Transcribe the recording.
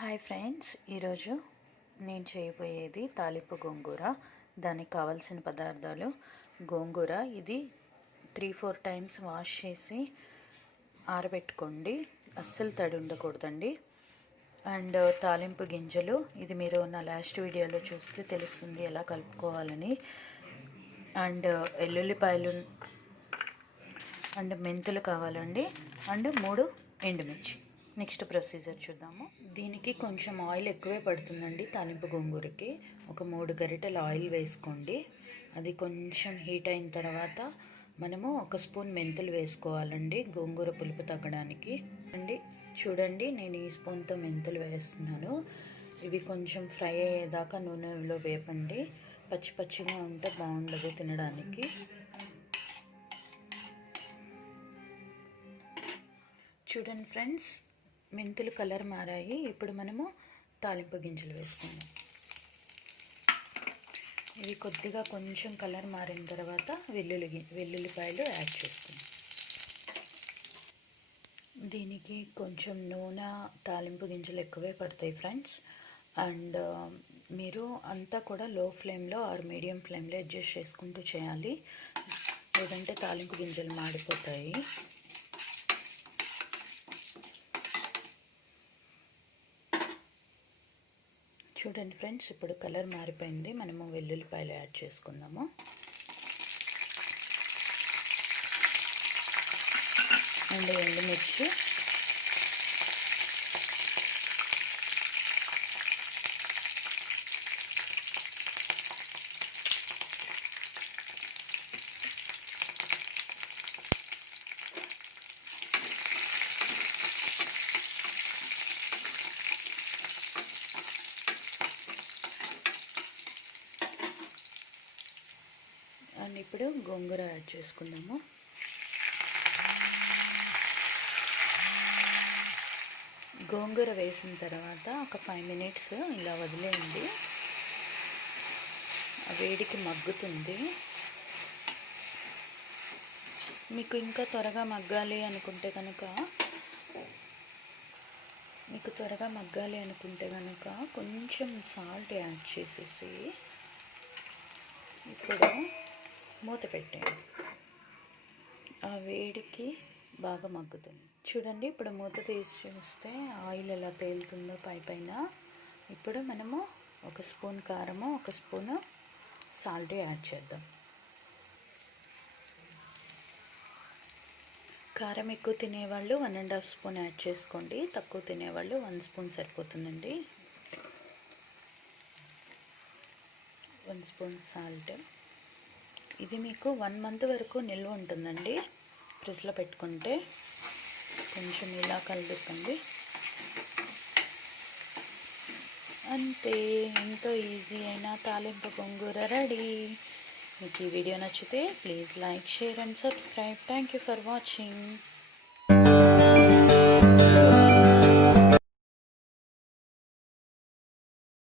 Hi friends, ఈరోజు నేను చేయబోయేది తాలింపు గోంగూర. దానికి కావాల్సిన పదార్థాలు: గోంగూర, ఇది 3-4 టైమ్స్ వాష్ చేసి ఆరబెట్టుకోండి, అస్సలు తడి ఉండకూడదండి. అండ్ తాలింపు గింజలు, ఇది మీరు నా లాస్ట్ వీడియోలో చూస్తే తెలుస్తుంది ఎలా కలుపుకోవాలని. అండ్ ఎల్లుల్లిపాయలు అండ్ మెంతులు కావాలండి. అండ్ 3 ఎండుమిర్చి. నెక్స్ట్ ప్రొసీజర్ చూద్దాము. దీనికి కొంచెం ఆయిల్ ఎక్కువే పడుతుందండి. తాలింపు గోంగూరకి ఒక 3 గరిటెల ఆయిల్ వేసుకోండి. అది కొంచెం హీట్ అయిన తర్వాత మనము 1 స్పూన్ మెంతులు వేసుకోవాలండి, గోంగూర పులుపు తగ్గడానికి అండి. చూడండి, నేను ఈ స్పూన్తో మెంతులు వేస్తున్నాను. ఇవి కొంచెం ఫ్రై అయ్యేదాకా నూనెలో వేపండి. పచ్చి పచ్చిగా ఉంటే బాగుండదు తినడానికి. చూడండి ఫ్రెండ్స్, మెంతులు కలర్ మారాయి. ఇప్పుడు మనము తాలింపు గింజలు వేసుకుందాం. ఇవి కొద్దిగా కొంచెం కలర్ మారిన తర్వాత వెల్లుల్లిపాయలు యాడ్ చేసుకుందాం. దీనికి కొంచెం నూనె, తాలింపు గింజలు ఎక్కువే పడతాయి ఫ్రెండ్స్. అండ్ మీరు అంతా కూడా లో ఫ్లేమ్లో ఆర్ మీడియం ఫ్లేమ్లో అడ్జస్ట్ చేసుకుంటూ చేయాలి, లేదంటే తాలింపు గింజలు మాడిపోతాయి. చూడండి ఫ్రెండ్స్, ఇప్పుడు కలర్ మారిపోయింది. మనము వెల్లుల్లిపాయలు యాడ్ చేసుకుందాము. అండ్ ఎండుమిర్చి, అండ్ ఇప్పుడు గోంగూర యాడ్ చేసుకుందాము. గోంగూర వేసిన తర్వాత ఒక 5 మినిట్స్ ఇలా వదిలేయండి. వేడికి మగ్గుతుంది. మీకు ఇంకా త్వరగా మగ్గాలి అనుకుంటే కనుక కొంచెం సాల్ట్ యాడ్ చేసేసి ఇప్పుడు మూత పెట్టేయండి. ఆ వేడికి బాగా మగ్గుతుంది. చూడండి, ఇప్పుడు మూత తీసి చూస్తే ఆయిల్ ఎలా తేలుతుందో పైన. ఇప్పుడు మనము 1 స్పూన్ కారము, 1 స్పూను సాల్ట్ యాడ్ చేద్దాం. కారం ఎక్కువ తినేవాళ్ళు 1.5 స్పూన్ యాడ్ చేసుకోండి. తక్కువ తినేవాళ్ళు 1 స్పూన్ సరిపోతుందండి. 1 స్పూన్ సాల్ట్. ఇది మీకు 1 మంత్ వరకు నిల్వ ఉంటుందండి ఫ్రిడ్జ్లో పెట్టుకుంటే. కొంచెం ఇలా కలుపుకోండి. అంతే, ఎంతో ఈజీ అయిన తాలింపు గోంగూర రెడీ. మీకు ఈ వీడియో నచ్చితే please like, share and subscribe. Thank you for watching.